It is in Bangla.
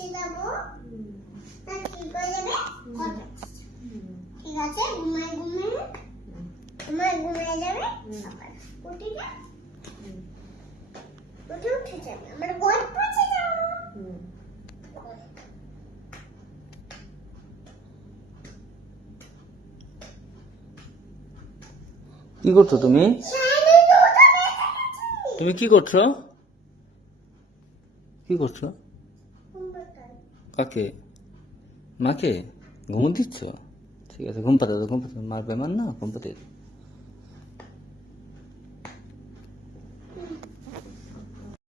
অফিসে যাবো তা কি করে যাবে ঠিক আছে ঘুমিয়ে যাবে আবার উঠে যাবে আমরা গল্প পড়তে যাবো কি করছো তুমি? তুমি কি করছো? কি করছো? কাকে? মাকে ঘুম দিচ্ছ? ঠিক আছে, ঘুম পাতে মার বেমার না, ঘুম পাতে।